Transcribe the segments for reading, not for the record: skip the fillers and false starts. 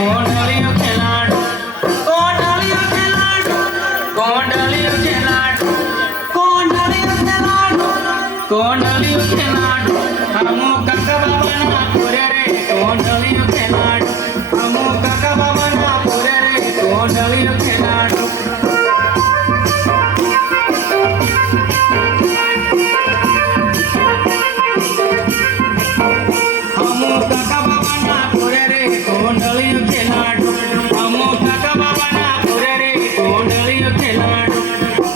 કોંડલિયો ખેલાડો કોંડલિયો ખેલાડો કોંડલિયો ખેલાડો કોંડલિયો ખેલાડો કોંડલિયો ખેલાડો અમો કાકા બાબાના પૂરે રે કોંડલિયો ખેલાડો અમો કાકા બાબાના પૂરે રે કોંડલિયો ખેલાડો અમો કાકા બાબાના પૂરે રે કોંડલિયો ખેલાડો અમો કાકા બાબાના પૂરે રે કોંડલિયો ખેલાડો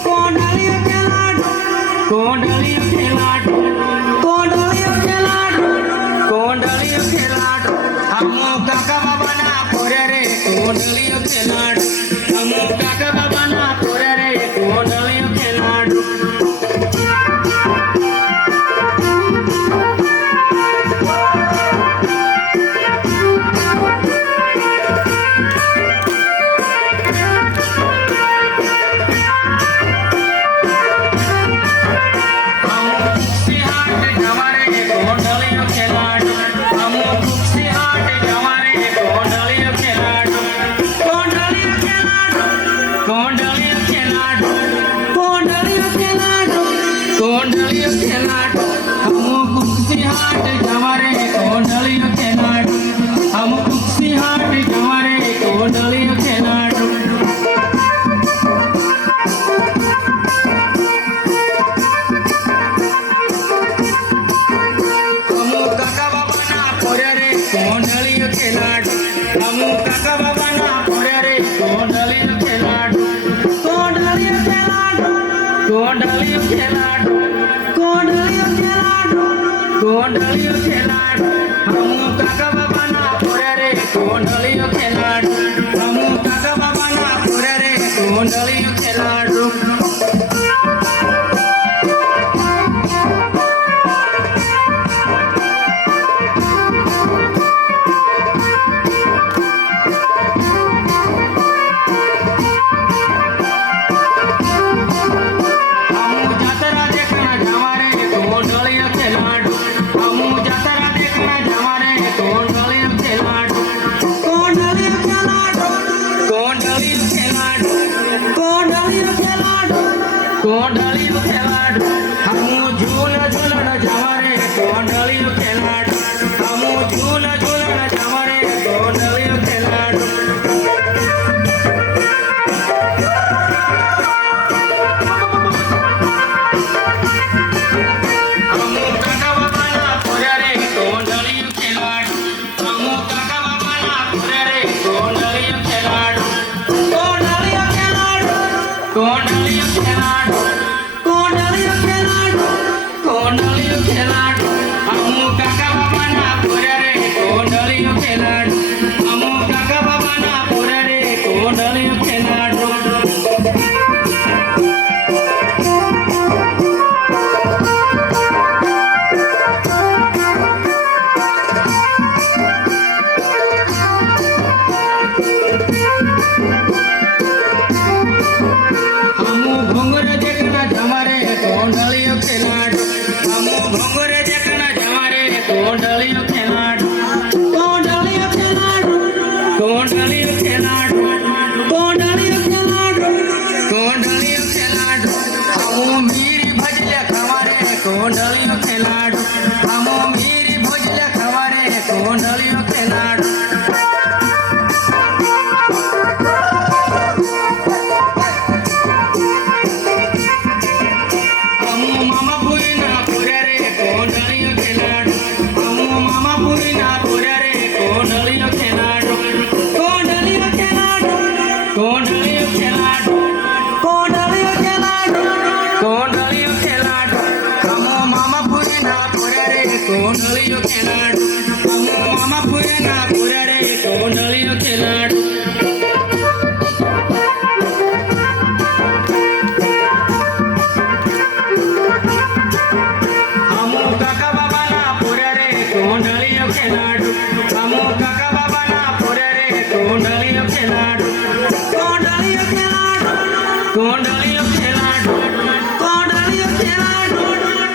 કોંડલિયો ખેલાડો કોંડલિયો ખેલાડો કોંડલિયો ખેલાડો કોંડલિયો ખેલાડો અમો કાકા બાબાના પૂરે રે કોંડલિયો ખેલાડો અમો કાકા બાબાના પૂરે રે કોંડલિયો ખેલાડો કોંડલિયો ખેલાડો અમો કુક્ષી હાટ જવારે કોંડલિયો ખેલાડો અમો કુક્ષી હાટ જવારે કોંડલિયો ખેલાડો અમો કાકા બાબાના પૂરે રે કોંડલિયો ખેલાડો અમો કાકા બાબાના પૂરે રે કોંડલિયો ખેલાડો કોંડલિયો ખેલાડો કોંડલિયો ખેલાડો કોંડલિયો ખેલાડો કોંડલિયો ખેલાડો અમો કાકા બાબાના પૂરે રે કોંડલિયો ખેલાડો અમો કાકા બાબાના પૂરે રે કોંડલિયો ખેલાડો કોંડલિયો ખેલાડો હમો ઝૂલ ઝૂલણ જવારે કોંડલિયો ખેલાડો હમો ઝૂલ ઝૂલણ જવારે કોંડલિયો ખેલાડો હમો કાકા બાબાના પૂરે રે કોંડલિયો ખેલાડો હમો કાકા બાબાના પૂરે રે કોંડલિયો ખેલાડો કોંડલિયો ખેલાડો કોંડલિયો ખેલાડો કોંડલિયો ખેલાડો કોંડલિયો ખેલાડો અમો કાકા બાબાના પૂરે રે કોંડલિયો ખેલાડો અમો કાકા બાબાના પૂરે રે કોંડલિયો ખેલાડો અમો ભોંગર જેકના જવારે કોંડલિયો ખેલાડો અમો ભોંગર જેકના જવારે કોંડલિયો ખેલાડો કોંડલિયો ખેલાડો કોંડલિયો ખેલાડો કોંડલિયો ખેલાડો કોંડલિયો ખેલાડો અમો મીરી ભજલે ખવારે કોંડલિયો ખેલાડો અમો મીરી ભજલે ખવારે કોંડલિયો ખેલાડો કોંડલિયો ખેલાડો કોંડલિયો ખેલાડો કોંડલિયો ખેલાડો અમો મામા પૂરેના પૂરે રે કોંડલિયો ખેલાડો અમો મામા પૂરેના પૂરે રે કોંડલિયો ખેલાડો અમો કાકા બાબાના પૂરે રે કોંડલિયો ખેલાડો અમો કાકા બાબાના પૂરે રે કોંડલિયો ખેલાડો કોંડલિયો ખેલાડો કોંડલિયો ખેલાડો કોંડલિયો ખેલાડો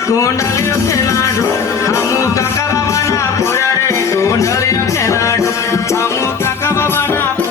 કોંડલિયો ખેલાડો અમો કાકા બાબાના પૂરે રે કોંડલિયો ખેલાડો અમો કાકા કાકા બાબાના